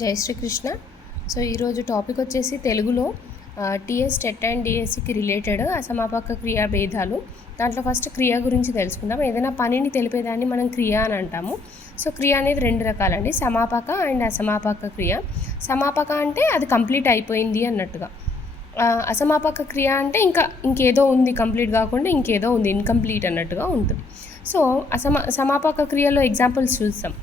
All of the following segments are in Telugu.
జై శ్రీకృష్ణ. సో ఈరోజు టాపిక్ వచ్చేసి తెలుగులో టీఎస్ టెట్ అండ్ డిఎస్సికి రిలేటెడ్ అసమాపక క్రియా భేదాలు. దాంట్లో ఫస్ట్ క్రియ గురించి తెలుసుకుందాం. ఏదైనా పనిని తెలిపేదాన్ని మనం క్రియ అని అంటాము. సో క్రియ అనేది రెండు రకాలండి. సమాపక అండ్ అసమాపక క్రియ. సమాపక అంటే అది కంప్లీట్ అయిపోయింది అన్నట్టుగా. అసమాపక క్రియ అంటే ఇంకా ఇంకేదో ఉంది కంప్లీట్ కాకుండా ఇంకేదో ఉంది ఇన్కంప్లీట్ అన్నట్టుగా ఉంటుంది. సో అసమా సమాపక క్రియలో ఎగ్జాంపుల్స్ చూస్తాం.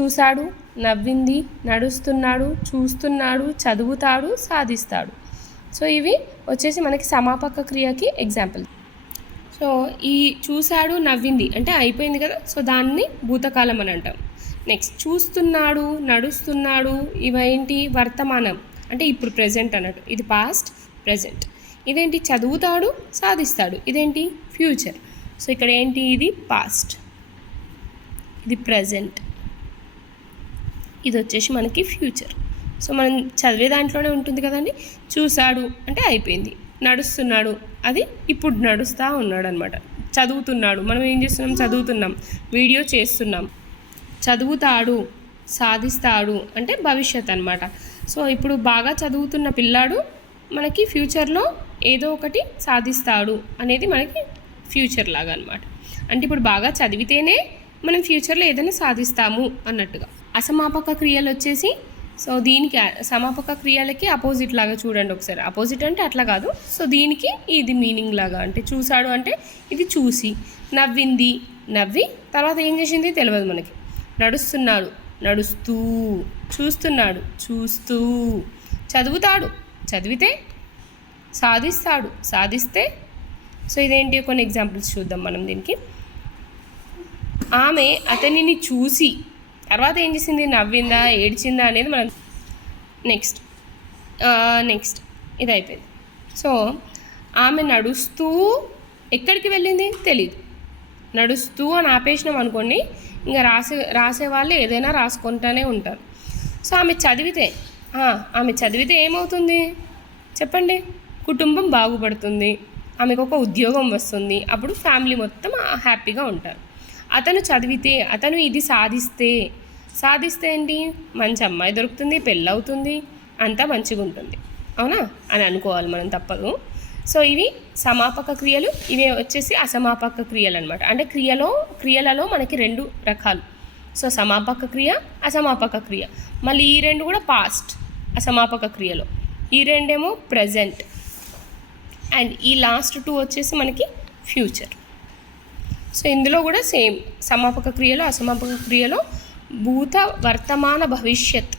చూశాడు నవ్వింది నడుస్తున్నాడు చూస్తున్నాడు చదువుతాడు సాధిస్తాడు. సో ఇవి వచ్చేసి మనకి సమాపక క్రియకి ఎగ్జాంపుల్ సో ఈ చూశాడు నవ్వింది అంటే అయిపోయింది కదా? సో దాన్ని భూతకాలం అని అంటాం. నెక్స్ట్ చూస్తున్నాడు నడుస్తున్నాడు ఇవేంటి? వర్తమానం. అంటే ఇప్పుడు ప్రజెంట్ అన్నట్టు. ఇది పాస్ట్ ప్రజెంట్ ఇదేంటి? చదువుతాడు సాధిస్తాడు. ఇదేంటి? ఫ్యూచర్ సో ఇక్కడ ఏంటి? ఇది పాస్ట్ ఇది ప్రజెంట్ ఇది వచ్చేసి మనకి ఫ్యూచర్. సో మనం చదివే దాంట్లోనే ఉంటుంది కదండి. చూశాడు అంటే అయిపోయింది. నడుస్తున్నాడు. అది ఇప్పుడు నడుస్తూ ఉన్నాడు అనమాట చదువుతున్నాడు. మనం ఏం చేస్తున్నాం? చదువుతున్నాం. వీడియో చేస్తున్నాం. చదువుతాడు. సాధిస్తాడు. అంటే భవిష్యత్ అనమాట సో ఇప్పుడు బాగా చదువుతున్న పిల్లాడు మనకి ఫ్యూచర్లో ఏదో ఒకటి సాధిస్తాడు అనేది మనకి ఫ్యూచర్ లాగా అనమాట అంటే ఇప్పుడు బాగా చదివితేనే మనం ఫ్యూచర్లో ఏదైనా సాధిస్తాము అన్నట్టుగా. అసమాపక క్రియలు వచ్చేసి సో దీనికి సమాపక క్రియలకి అపోజిట్ లాగా చూడండి ఒకసారి. అపోజిట్ అంటే అట్లా కాదు. సో దీనికి ఇది మీనింగ్ లాగా అంటే చూశాడు అంటే ఇది చూసి నవ్వింది నవ్వి తర్వాత ఏం చేసింది తెలియదు మనకి. నడుస్తున్నాడు నడుస్తూ చూస్తున్నాడు చూస్తూ. చదువుతాడు చదివితే సాధిస్తాడు సాధిస్తే. సో ఇదేంటి కొన్ని ఎగ్జాంపుల్స్ చూద్దాం మనం దీనికి. ఆమె అతనిని చూసి తర్వాత ఏం చేసింది? నవ్విందా? ఏడ్చిందా అనేది మనం నెక్స్ట్ నెక్స్ట్ ఇది అయిపోయింది సో ఆమె నడుస్తూ ఎక్కడికి వెళ్ళింది? తెలియదు నడుస్తూ అని ఆపేసినాం అనుకోండి ఇంకా రాసే రాసేవాళ్ళు ఏదైనా రాసుకుంటూనే ఉంటారు. సో ఆమె చదివితే ఆమె చదివితే ఏమవుతుంది? చెప్పండి. కుటుంబం బాగుపడుతుంది. ఆమెకు ఒక ఉద్యోగం వస్తుంది. అప్పుడు ఫ్యామిలీ మొత్తం హ్యాపీగా ఉంటారు. అతను చదివితే అతను ఇది సాధిస్తే సాధిస్తే ఏంటి? మంచి అమ్మాయి దొరుకుతుంది పెళ్ళవుతుంది అంతా మంచిగా ఉంటుంది అవునా? అని అనుకోవాలి మనం తప్పదు. సో ఇవి సమాపక క్రియలు. ఇవి వచ్చేసి అసమాపక క్రియలు అనమాట అంటే క్రియలో క్రియలలో మనకి రెండు రకాలు. సో సమాపక క్రియ అసమాపక క్రియ. మళ్ళీ ఈ రెండు కూడా పాస్ట్ అసమాపక క్రియలో. ఈ రెండేమో ప్రజెంట్ అండ్ ఈ లాస్ట్ టూ వచ్చేసి మనకి ఫ్యూచర్ సో ఇందులో కూడా సేమ్ సమాపక క్రియలో అసమాపక క్రియలో భూత వర్తమాన భవిష్యత్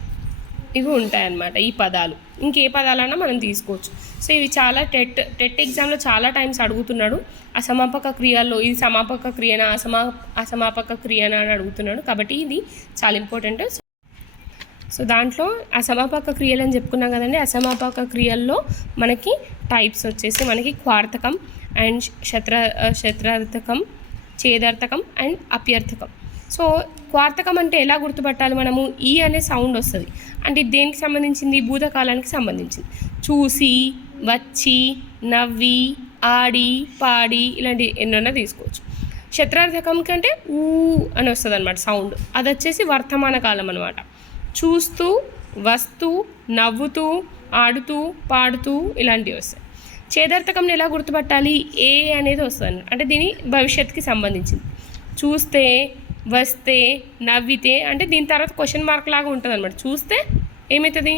ఇవి ఉంటాయన్నమాట ఈ పదాలు. ఇంకే పదాలన్నా మనం తీసుకోవచ్చు. సో ఇవి చాలా టెట్ టెట్ ఎగ్జామ్లో చాలా టైమ్స్ అడుగుతున్నాడు. అసమాపక క్రియల్లో ఇది సమాపక క్రియనా అసమా అసమాపక క్రియనా అని అడుగుతున్నాడు. కాబట్టి ఇది చాలా ఇంపార్టెంట్. సో దాంట్లో అసమాపక క్రియలు అని చెప్పుకున్నాం కదండి. అసమాపక క్రియల్లో మనకి టైప్స్ వచ్చేసి మనకి క్వార్థకం అండ్ శత్ర శత్రార్థకం చేదార్థకం అండ్ అప్యర్థకం. సో క్వార్థకం అంటే ఎలా గుర్తుపట్టాలి మనము? ఈ అనే సౌండ్ వస్తుంది. అంటే దేనికి సంబంధించింది? భూతకాలానికి సంబంధించింది. చూసి వచ్చి నవ్వి ఆడి పాడి ఇలాంటి ఎన్నైనా తీసుకోవచ్చు. శత్రార్థకం కంటే ఊ అని వస్తుంది అనమాట సౌండ్ అది వచ్చేసి వర్తమాన కాలం అనమాట చూస్తూ వస్తూ నవ్వుతూ ఆడుతూ పాడుతూ ఇలాంటివి వస్తాయి. చేదార్థకంని ఎలా గుర్తుపట్టాలి? ఏ అనేది వస్తుంది అంటే దీని భవిష్యత్తుకి సంబంధించింది. చూస్తే వస్తే నవ్వితే అంటే దీని తర్వాత క్వశ్చన్ మార్క్ లాగా ఉంటుంది అనమాట చూస్తే ఏమవుతుంది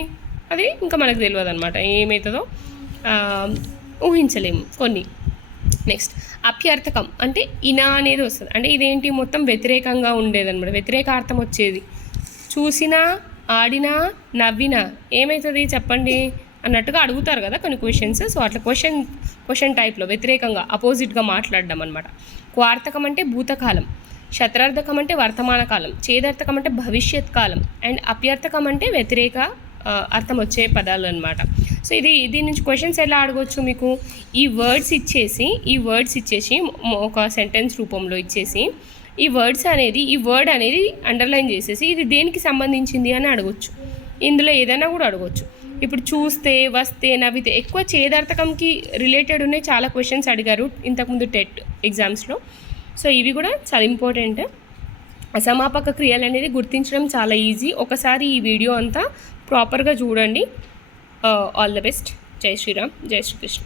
అది ఇంకా మనకు తెలియదు అనమాట ఏమవుతుందో ఊహించలేము కొన్ని. నెక్స్ట్ అభ్యర్థకం అంటే ఇనా అనేది వస్తుంది. అంటే ఇదేంటి? మొత్తం వ్యతిరేకంగా ఉండేది అనమాట వ్యతిరేకార్థం వచ్చేది. చూసినా ఆడినా నవ్వినా ఏమవుతుంది చెప్పండి? అన్నట్టుగా అడుగుతారు కదా కొన్ని క్వశ్చన్స్ సో అట్లా క్వశ్చన్ క్వశ్చన్ టైప్లో వ్యతిరేకంగా అపోజిట్గా మాట్లాడడం అనమాట క్వార్థకం అంటే భూతకాలం. శత్రార్థకం అంటే వర్తమాన కాలం చేదార్థకం అంటే భవిష్యత్ కాలం అండ్ అప్యర్థకం అంటే వ్యతిరేక అర్థం వచ్చే పదాలు అనమాట సో ఇది దీని నుంచి క్వశ్చన్స్ ఎలా అడగవచ్చు మీకు? ఈ వర్డ్స్ ఇచ్చేసి ఈ వర్డ్స్ ఇచ్చేసి ఒక సెంటెన్స్ రూపంలో ఇచ్చేసి ఈ వర్డ్స్ అనేది ఈ వర్డ్ అనేది అండర్లైన్ చేసేసి ఇది దేనికి సంబంధించింది అని అడగొచ్చు. ఇందులో ఏదైనా కూడా అడగొచ్చు. ఇప్పుడు చూస్తే వస్తే నవ్వితే ఎక్కువ చేదార్థకంకి రిలేటెడ్ ఉన్నాయి చాలా క్వశ్చన్స్ అడిగారు ఇంతకుముందు టెట్ ఎగ్జామ్స్లో సో ఇవి కూడా చాలా ఇంపార్టెంట్. అసమాపక క్రియలు అనేది గుర్తించడం చాలా ఈజీ. ఒకసారి ఈ వీడియో అంతా ప్రాపర్గా చూడండి. All the best. జై శ్రీరామ్. జై శ్రీకృష్ణ.